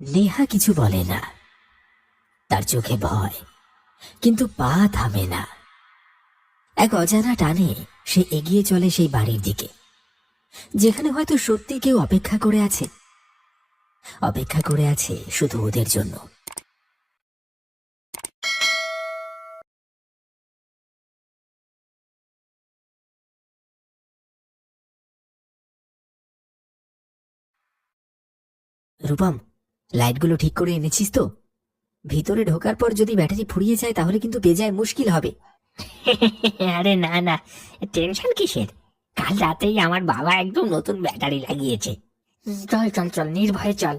নেহা কিছু বলে না, তার চোখে ভয়, কিন্তু পা থামে না। এক অজানা টানে সে এগিয়ে চলে সেই বাড়ির দিকে, যেখানে হয়তো সত্যি কেউ অপেক্ষা করে আছে, অপেক্ষা করে আছে শুধু ওদের জন্য। রূপম, লাইটগুলো ঠিক করে এনেছিস তো? ভিতরে ঢোকার পর যদি ব্যাটারি ফুরিয়ে যায় তাহলে কিন্তু বেজায় মুশকিল হবে। আরে না না, টেনশন কিসের? কাল রাতেই আমার বাবা একদম নতুন ব্যাটারি লাগিয়েছে। চল চল চল, নির্ভয়ে চল।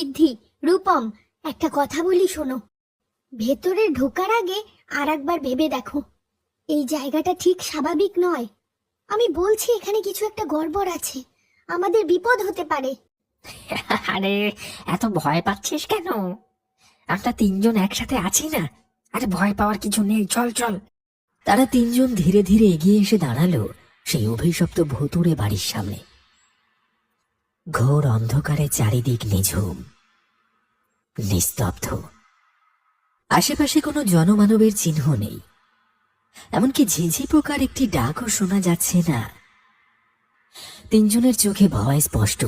ঋদ্ধি, রূপম, একটা কথা বলি শোনো। ভেতরে ঢোকার আগে আর একবার ভেবে দেখো, এই জায়গাটা ঠিক স্বাভাবিক নয়। আমি বলছি এখানে কিছু একটা গড়বড় আছে, আমাদের বিপদ হতে পারে। আরে এত ভয় পাচ্ছিস কেন? আমরা তিনজন একসাথে আছি না? আরে ভয় পাওয়ার কিছু নেই, চল চল। তারা তিনজন ধীরে ধীরে এগিয়ে এসে দাঁড়ালো সেই অভিশপ্ত ভুতুড়ে বাড়ির সামনে। ঘোর অন্ধকারে চারিদিক নিঝুম, নিস্তব্ধ। আশেপাশে কোনো জনমানবের চিহ্ন নেই, এমনকি ঝিঝি পোকার একটি ডাকও শোনা যাচ্ছে না। তিনজনের চোখে ভয় স্পষ্ট,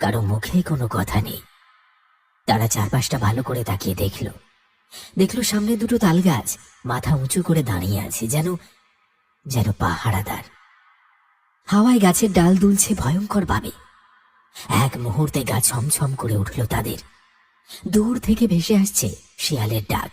কারো মুখে কোনো কথা নেই। তারা চারপাশটা ভালো করে তাকিয়ে দেখলো সামনে দুটো তালগাছ মাথা উঁচু করে দাঁড়িয়ে আছে, যেন যেন পাহারাদার। হাওয়ায় গাছের ডাল দুলছে ভয়ঙ্কর ভাবে। এক মুহূর্তে গা ছমছম করে উঠল তাদের। দূর থেকে ভেসে আসছে শিয়ালের ডাক।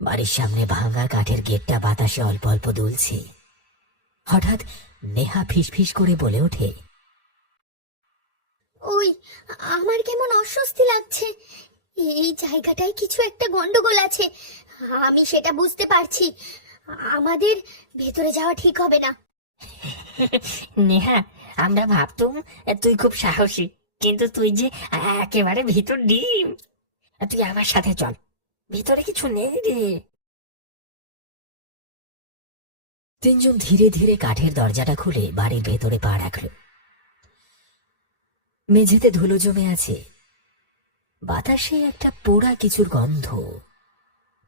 বাড়ির সামনে ভাঙা কাঠের গেটটা বাতাসে অল্প অল্প দুলছে। হঠাৎ নেহা ফিসফিস করে বলে ওঠে, ওই, আমার কেমন অস্বস্তি লাগছে। এই জায়গাটায় কিছু একটা গন্ডগোল আছে, আমি সেটা বুঝতে পারছি। আমাদের ভেতরে যাওয়া ঠিক হবে না। নেহা, আমরা ভাবতুম তুই খুব সাহসী, কিন্তু তুই যে একেবারে ভিতর ডিম। তুই আমার সাথে চল, ভিতরে কিছু নেই রে। তিনজন ধীরে ধীরে কাঠের দরজাটা খুলে বাড়ির ভেতরে পা রাখল। মেঝেতে ধুলো জমে আছে, বাতাসে একটা পোড়া কিছুর গন্ধ,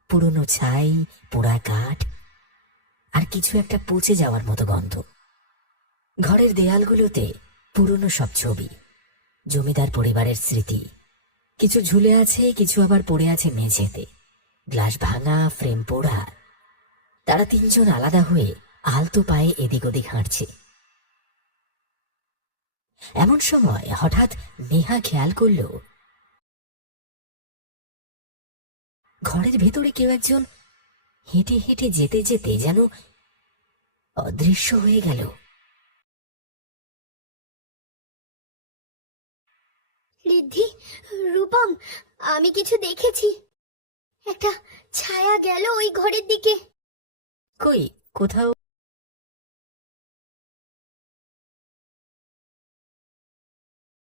পুরনো ছাই, পোড়া কাঠ, আর কিছু একটা পচে যাওয়ার মতো গন্ধ। ঘরের দেয়ালগুলোতে পুরনো সব ছবি, জমিদার পরিবারের স্মৃতি। কিছু ঝুলে আছে, কিছু আবার পড়ে আছে মেঝেতে। গ্লাস ভাঙা, ফ্রেম পোড়া। তারা তিনজন আলাদা হয়ে আলতো পায়ে এদিক ওদিক হাঁটছে। এমন সময় হঠাৎ নেহা খেয়াল করল ঘরের ভেতরে কেউ একজন হেঁটে হেঁটে যেতে যেতে যেন অদৃশ্য হয়ে গেল। ঋদ্ধি, রূপম, আমি কিছু দেখেছি। একটা ছায়া গেল ওই ঘরের দিকে। কই, কোথাও